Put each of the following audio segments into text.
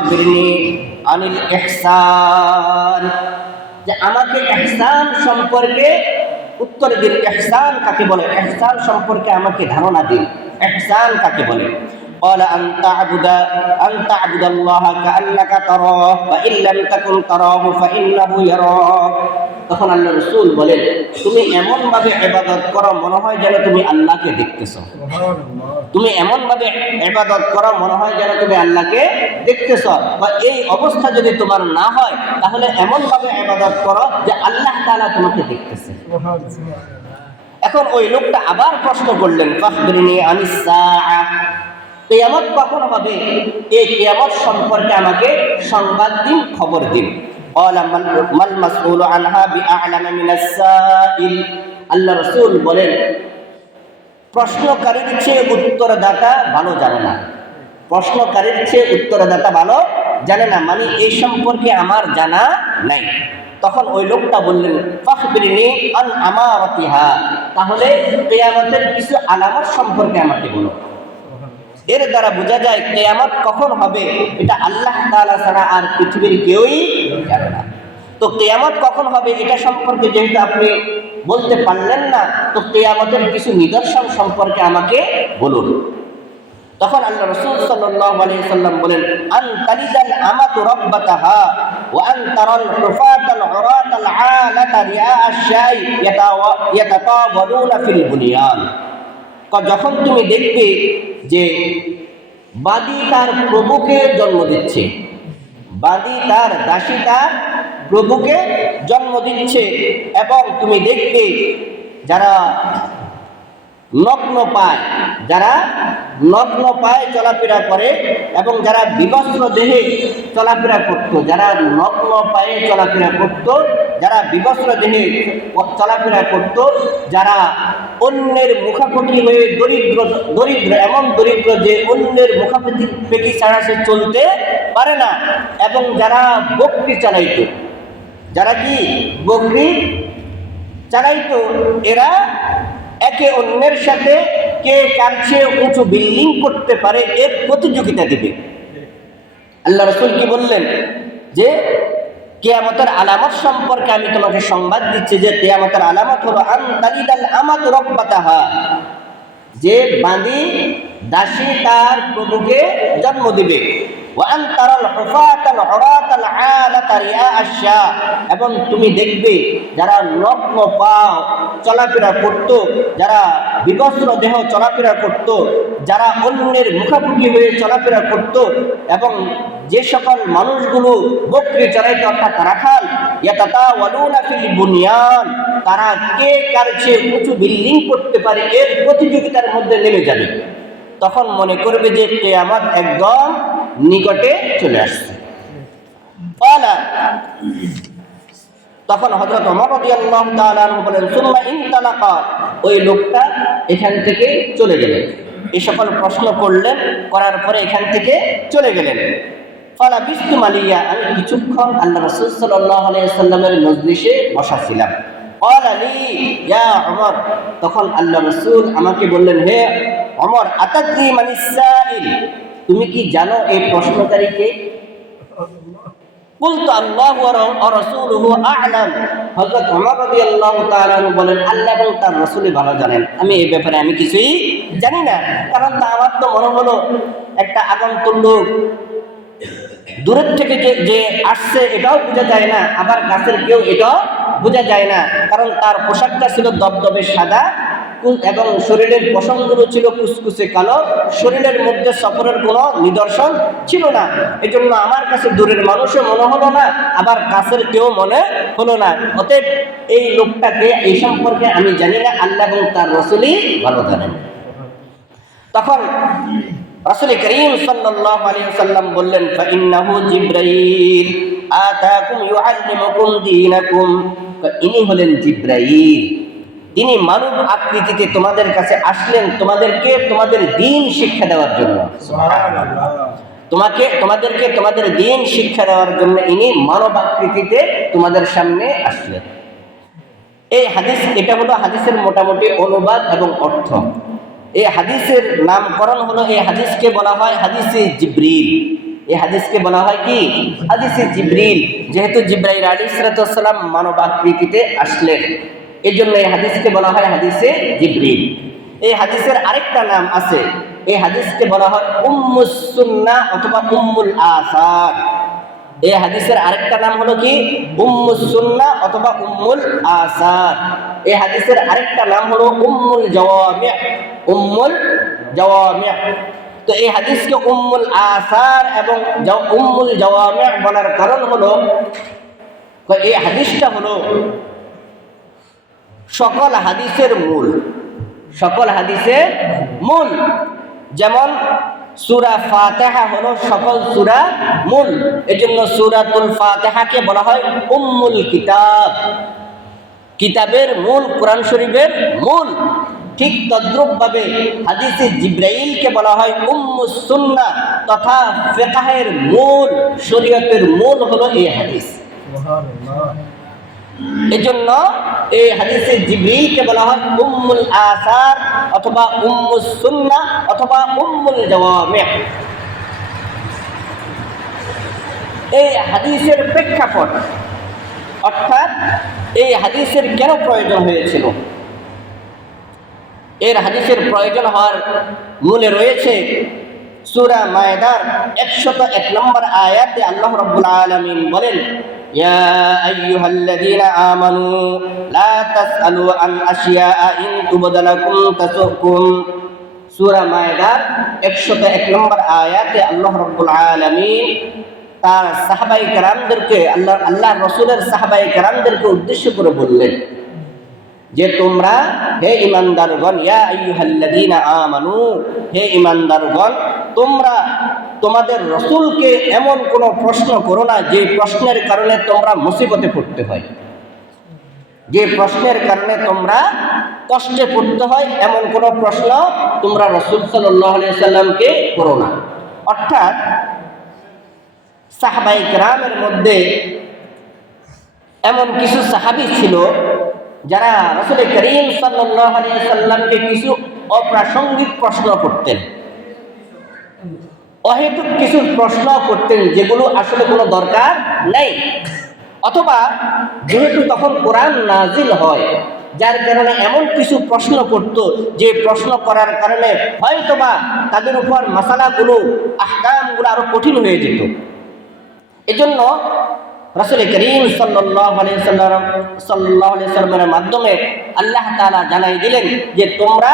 ফাখবিরনি আনিল ইহসান, যে আমাকে ইহসান সম্পর্কে উত্তর দিন। ইহসান কাকে বলে? ইহসান সম্পর্কে আমাকে ধারণা দিন। ইহসান কাকে বলে? قال أن تعبد الله كأنك تراه فإن لم تكن تراه فإنه يراك। তখন আল্লাহ রাসূল বলেন, তুমি এমন ভাবে ইবাদত করো মনে হয় যেন তুমি আল্লাহকে দেখতেছো। তুমি এমন ভাবে ইবাদত করো মনে হয় যেন তুমি আল্লাহকে দেখতেছো। বা এই অবস্থা যদি তোমার না হয় তাহলে এমন ভাবে ইবাদত করো যে আল্লাহ তাআলা তোমাকে দেখতেছে। এখন ওই লোকটা আবার প্রশ্ন করলেন, ফাখবিরনি আনিস সাআ, কিয়ামত কখন হবে? এই কিয়ামত সম্পর্কে আমাকে সংবাদ দিন, খবর দিন। ক্বালা মাল মাসউলু আনহা বিআ'লামা মিনাস সাইল। আল্লাহ রাসূল বলেন, প্রশ্নকারীর চেয়ে উত্তরদাতা ভালো জানে না। প্রশ্নকারীর চেয়ে উত্তরদাতা ভালো জানে না, মানে এই সম্পর্কে আমার জানা নাই। তখন ওই লোকটা বললেন, ফাখবিরনি আন আমারাতিহা, তাহলে কিয়ামতের কিছু আলামত সম্পর্কে আমাকে বলো। এর দ্বারা বোঝা যায় কিয়ামত কখন হবে এটা আল্লাহ তাআলা ছাড়া আর পৃথিবীর কেউই জানে না। তো কিয়ামত কখন হবে এটা সম্পর্কে যেহেতু আপনি বলতে পারলেন না, তো কিয়ামতের কিছু নিদর্শন সম্পর্কে আমাকে বলুন। তখন আল্লাহ রাসূল সাল্লাল্লাহু আলাইহি সাল্লাম বলেন, আন তালিদাল আমাতু রাব্বাতাহা ওয়া আন তারাল হুফাতাল উরাতাল আলাতা রিআ আশ-শাই ইয়াতাতাওয়ালুনা ফিল বুনিয়ান। যখন তুমি দেখবে যে বাদী তার প্রভুকে জন্ম দিচ্ছে, বাদী তার দাসী তার প্রভুকে জন্ম দিচ্ছে, এবং তুমি দেখবে যারা নগ্ন পায়ে চলাফেরা করে এবং যারা বিবস্ত্র দেহে চলাফেরা করত, যারা নগ্ন পায়ে চলাফেরা করত, যারা বিবস্ত্র দেহে চলাফেরা করত, যারা অন্যের মুখাপেক্ষী হয়ে দরিদ্র এমন দরিদ্র যে অন্যের মুখাপেক্ষী ছাড়া সে চলতে পারে না, এবং যারা বকরি চালাইত, যারা কি বকরি চালাইত, এরা একে অন্যের সাথে কে কার চেয়ে উঁচু বিল্ডিং করতে পারে এর প্রতিযোগিতা দিবে। আল্লাহ রাসূল কি বললেন? যে কিয়ামতের আলামত সম্পর্কে আমি তোমাকে সংবাদ দিচ্ছি, যে কিয়ামতের আলামত হলো আন তালিদাল আমাতু রাব্বাতাহা, যে বাঁধি দাসী তার প্রভুকে জন্ম দিবে। ওয়া আন তারাল হুফাতাল উরাতাল আলাতা রিআ আশ-শা, এবং তুমি দেখবে যারা নগ্ন পা চলাফেরা করত, যারা বিবস্ত্র দেহ চলাফেরা করত, যারা অন্যের মুখাপেক্ষী হয়ে চলাফেরা করত, এবং যে সকল মানুষগুলো বকরি চড়াইতে অর্থাৎ রাখাল, ইয়াতাতাওয়ালুনা ফিল বুনিয়ান, তারা কে কার চেয়ে উঁচু বিল্ডিং করতে পারে এর প্রতিযোগিতার মধ্যে নেমে যাবে। তখন মনে করবে যে কিয়ামত একদম নিকটে চলে আসছে। তখন হযরত ওমর রাদিয়াল্লাহু তাআলা আনহু বলেন, সুম্মা ইনতালাকা, ওই লোকটা এখান থেকে চলে গেলেন। এই সকল প্রশ্ন করলেন, করার পরে এখান থেকে চলে গেলেন। ফালা বিস্তু মালিয়া, আমি কিছুক্ষণ আল্লাহ রাসূল সাল্লাল্লাহু আলাইহি ওয়াসাল্লামের মজলিসে বসা ছিলাম। ক্বালা লি ইয়া ওমর, তখন আল্লাহ রাসূল আমাকে বললেন, হে ওমর, আতাদরি মানিস সাইল, তুমি কি জানো এই প্রশ্নকারী কে? কুলতু আল্লাহু ওয়া রাসূলুহু আ'লাম। হযরত ওমর রাদিয়াল্লাহু তাআলা বলেন, আল্লাহ এবং তার রাসূলই ভালো জানেন, আমি এই ব্যাপারে আমি কিছুই জানি না। কারণ আমার তো মনে হলো একটা আগন্তুক লোক, দূরের থেকে যে আসছে এটাও বোঝা যায় না, আবার কাছের কেউ এটাও বোঝা যায় না, কারণ তার পোশাকটা ছিল দবদবে সাদা এবং শরীরের পশমগুলো ছিল কুচকুচে কালো, শরীরের মধ্যে সফরের কোনো নিদর্শন ছিল না। এই জন্য আমার কাছে দূরের মানুষও মনে হলো না, আবার কাছের কেউ মনে হলো না। অতএব এই লোকটাকে এই সম্পর্কে আমি জানি না, আল্লাহ এবং তার রাসূলই ভালো জানেন। তখন রাসূল করিম সাল্লাল্লাহু আলাইহি ওয়াসাল্লাম বললেন, ফাইন্নাহু জিবরাইল আতাকুম ইউআল্লিমুকুম দীনাকুম, ইনি হলেন জিবরাইল, তিনি মানব আকৃতিতে তোমাদের কাছে আসলেন তোমাদেরকে তোমাদের দ্বীন শিক্ষা দেওয়ার জন্য। তোমাদেরকে তোমাদের দ্বীন শিক্ষা দেওয়ার জন্য ইনি মানব আকৃতিতে তোমাদের সামনে আসলেন। এই হাদিস, এটা হলো হাদিসের মোটামুটি অনুবাদ এবং অর্থ। এই হাদিসের নামকরণ হলো, এই হাদিসকে বলা হয় হাদিসে জিবরিল। এই হাদিসকে বলা হয় কি? হাদিসে জিবরিল। যেহেতু জিবরাইল আলাইহিস সালাম মানব আকৃতিতে আসলেন, এই জন্য এই হাদিসকে বলা হয় হাদিসে জিবরিল। এই হাদিসের আরেকটা নাম আছে, এই হাদিসকে বলা হয় উম্মুস সুন্নাহ অথবা উম্মুল আসার। এই হাদিসের আরেকটা নাম হলো কি? উম্মুস সুন্নাহ অথবা উম্মুল আসার। এই হাদিসের আরেকটা নাম হলো উম্মুল জাওয়ামি'। উম্মুল জাওয়ামি'। তো এই হাদিসকে উম্মুল আসার এবং উম্মুল জাওয়ামি' বলার কারণ হলো, এই হাদিসটা হলো সকল হাদিসের মূল। সকল হাদিসের মূল। যেমন সূরা ফাতিহা হলো সকল সূরা মূল, এজন্য সূরাতুল ফাতিহাকে বলা হয় উম্মুল কিতাব, কিতাবের মূল, কোরআন শরীফের মূল। ঠিক তদ্রূপ ভাবে হাদিসে জিবরাইলকে বলা হয় উম্মুস সুন্নাহ তথা ফিকহের মূল, শরীয়তের মূল হলো এই হাদিস। এজন্য এই হাদিসে জিবরিলকে বলা হয় উম্মুল আসার অথবা উম্মুস সুন্নাহ অথবা উম্মুল জাওয়ামি'। এই হাদিসের প্রেক্ষাপট অর্থাৎ এই হাদিসের কেন প্রয়োজন হয়েছিল, এর হাদিসের প্রয়োজন হওয়ার মূলে রয়েছে সূরা মায়েদার 101 নম্বর আয়াতে আল্লাহ রাব্বুল আলামিন বলেন, ইয়া আইয়ুহাল্লাযীনা আমানু লা তাসআলু আন আশিয়াআ ইন তুবদা লাকুম তাসুকুম। সূরা মায়েদার 101 নম্বর আয়াতে আল্লাহ রাব্বুল আলামিন তার সাহাবায়ে কেরামদেরকে, আল্লাহ রাসূলের সাহাবায়ে কেরামদেরকে উদ্দেশ্য করে বললেন যে তোমরা হে ঈমানদারগণ, ইয়া আইয়ুহাল্লাযীনা আমানু, হে ঈমানদারগণ, তোমরা তোমাদের রাসূলকে এমন কোনো প্রশ্ন করো না যে প্রশ্নের কারণে তোমরা মুসিবতে পড়তে হয়, যে প্রশ্নের কারণে তোমরা কষ্টে পড়তে হয়, এমন কোনো প্রশ্ন তোমরা রাসূল সাল্লাল্লাহু আলাইহি সাল্লামকে করো না। অর্থাৎ সাহাবায়ে কেরামের মধ্যে এমন কিছু সাহাবী ছিল যারা রাসূল করিম সাল্লাল্লাহু আলাইহি সাল্লামকে কিছু অপ্রাসঙ্গিক প্রশ্ন করতেন, অহেতুক কিছু প্রশ্ন করতেন যেগুলো আসলে কোনো দরকার নেই, অথবা যেহেতু তখন কোরআন নাজিল হয় যার কারণে এমন কিছু প্রশ্ন করত যে প্রশ্ন করার কারণে হয়তোবা তাদের উপর মাসালাগুলো, আহকামগুলো আরো কঠিন হয়ে যেত। এজন্য রাসূল করিম সাল্লাল্লাহু আলাইহি সাল্লামের মাধ্যমে আল্লাহ তাআলা জানাই দিলেন যে তোমরা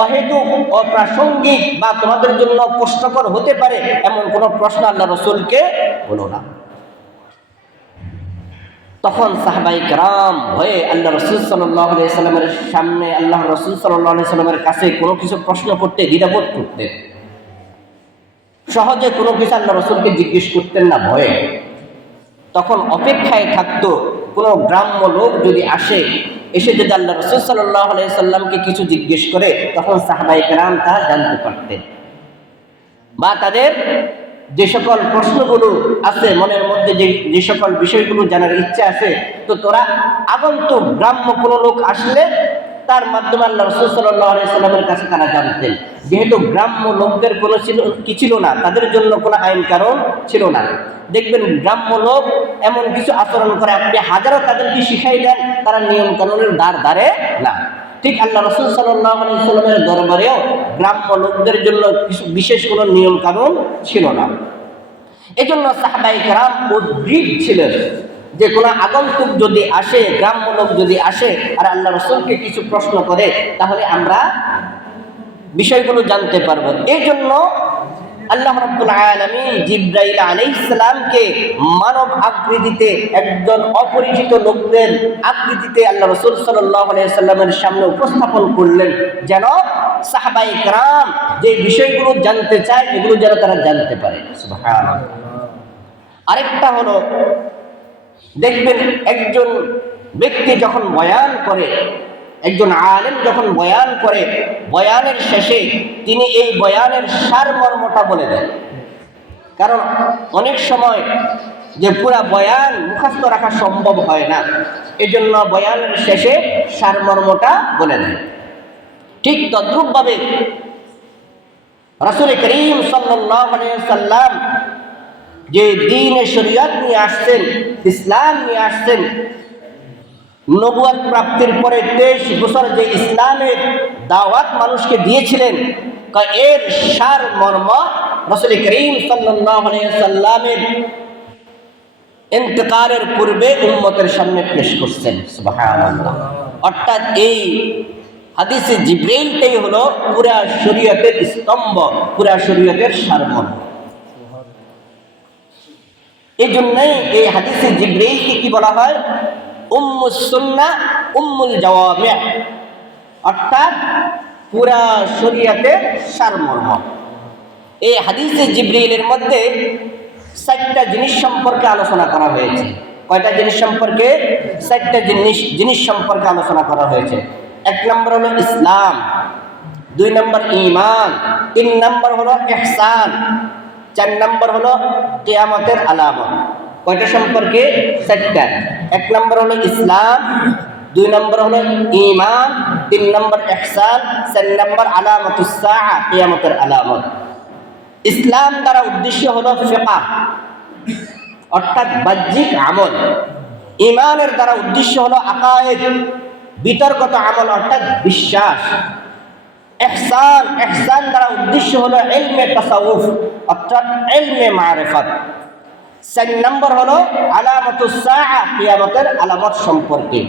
অহেতুক, অপ্রাসঙ্গিক বা তোমাদের জন্য কষ্টকর হতে পারে এমন কোন প্রশ্ন আল্লাহ রাসূলকে বলো না। তখন সাহাবায়ে কেরাম ভয়ে আল্লাহ রাসূল সাল্লাল্লাহু আলাইহি সাল্লামের সামনে, আল্লাহ রাসূল সাল্লাল্লাহু আলাইহি সাল্লামের কাছে কোনো কিছু প্রশ্ন করতে দ্বিধাবোধ করতেন। সহজে কোনো কিছু আল্লাহ রাসূলকে জিজ্ঞেস করতেন না, ভয়ে। তখন অপেক্ষায় থাকতো কোনো গ্রাম্য লোক যদি আসে, এসে যদি আল্লাহ রাসূল সাল্লাল্লাহু আলাইহি সাল্লামকে কিছু জিজ্ঞেস করে, তখন সাহাবায়ে কেরাম তা জানতে পারতেন, বা তাদের যে সকল প্রশ্নগুলো আছে মনের মধ্যে, যে সকল বিষয়গুলো জানার ইচ্ছা আছে, তো তোরা আগন্তুক গ্রাম্য কোনো লোক আসলে তার মাধ্যমে আল্লাহ রাসূল সাল্লাল্লাহু আলাইহি সাল্লামের কাছে তারা জানতেন। যেহেতু গ্রাম্য লোকদের কোনো ছিল না, তাদের জন্য কোনো আইন কারণ ছিল না। দেখবেন গ্রাম্য লোক এমন কিছু আচরণ করে, আপনি হাজারো তাদেরকে শিখাই দেন, তারা নিয়ম কানুনের ধারে না। ঠিক আল্লাহ রাসূল সাল্লাল্লাহু আলাইহি সাল্লামের দরবারেও গ্রাম্য লোকদের জন্য কিছু বিশেষ কোনো নিয়ম কানুন ছিল না। এজন্য সাহাবায়ে কেরাম উদ্গ্রীব ছিলেন যে কোনো আগন্তুক যদি আসে, গ্রাম্য লোক যদি আসে আর আল্লাহ রাসূলকে কিছু প্রশ্ন করে, তাহলে আমরা বিষয়গুলো জানতে পারবো। এই জন্য আল্লাহ রাব্বুল আলামিন জিবরাইল আলাইহিস সালামকে মানব আকৃতিতে, একজন অপরিচিত লোকদের আকৃতিতে আল্লাহ রাসূল সাল্লাল্লাহু আলাইহি সাল্লামের সামনে উপস্থাপন করলেন, যেন সাহাবায়ে কেরাম যে বিষয়গুলো জানতে চায় এগুলো যেন তারা জানতে পারে। সুবহানাল্লাহ। আরেকটা হলো, দেখবেন একজন ব্যক্তি যখন বয়ান করে, একজন আলেম যখন বয়ান করে, বয়ানের শেষে তিনি এই বয়ানের সারমর্মটা বলে দেন। কারণ অনেক সময় যে পুরা বয়ান মুখস্থ রাখা সম্ভব হয় না, এজন্য বয়ানের শেষে সারমর্মটা বলে দেন। ঠিক তদ্রূপভাবে রাসূল করিম সাল্লাল্লাহু আলাইহি সাল্লাম যে দ্বীন-এ শরীয়ত নিয়ে আসছেন, ইসলাম নিয়ে আসছেন, নবুয়ত প্রাপ্তির পরে 23 বছর যে ইসলামের দাওয়াত মানুষকে দিয়েছিলেন, এর সার মর্ম রাসূল করিম সাল্লাল্লাহু আলাইহি ওয়াসাল্লামের ইন্তেকালের পূর্বে উম্মতের সামনে পেশ করছেন। সুবহানাল্লাহ। অর্থাৎ এই হাদিসে জিবরাইলটাই হলো পুরা শরীয়তের স্তম্ভ, পুরা শরীয়তের সারমর্ম। এই জন্যই এই হাদিসে জিবরাইলকে কি বলা হয়? উম্মুস সুন্নাহ, উম্মুল জাওয়ামি', অর্থাৎ পুরা শরীয়তের সারমর্ম। এই হাদিসে জিবরাইলের মধ্যে 4টা জিনিস সম্পর্কে আলোচনা করা হয়েছে। কয়টা জিনিস সম্পর্কে? 4টা জিনিস সম্পর্কে আলোচনা করা হয়েছে। 1 নম্বর হলো ইসলাম, 2 নম্বর ঈমান, 3 নম্বর হলো ইহসান, 4 নম্বর হলো কিয়ামতের আলামত। কয়টা সম্পর্কে? 4টা। 1 নম্বর হলো ইসলাম, 2 নম্বর হলো ঈমান, 3 নম্বর ইহসান, 4 নম্বর আলামাতুস সাআ, কিয়ামতের আলামত। ইসলাম দ্বারা উদ্দেশ্য হলো ফিকহ, অর্থাৎ বাহ্যিক আমল। ঈমানের দ্বারা উদ্দেশ্য হলো আকায়েদ, বিতর্কত আমল অর্থাৎ বিশ্বাস। ইহসান দ্বারা উদ্দেশ্য হলো ইলমে তাসাউফ, অর্থাৎ ইলমে মারিফাত। 4 নম্বর হলো আলামাতুস সাআ, কিয়ামতের আলামত সম্পর্কে।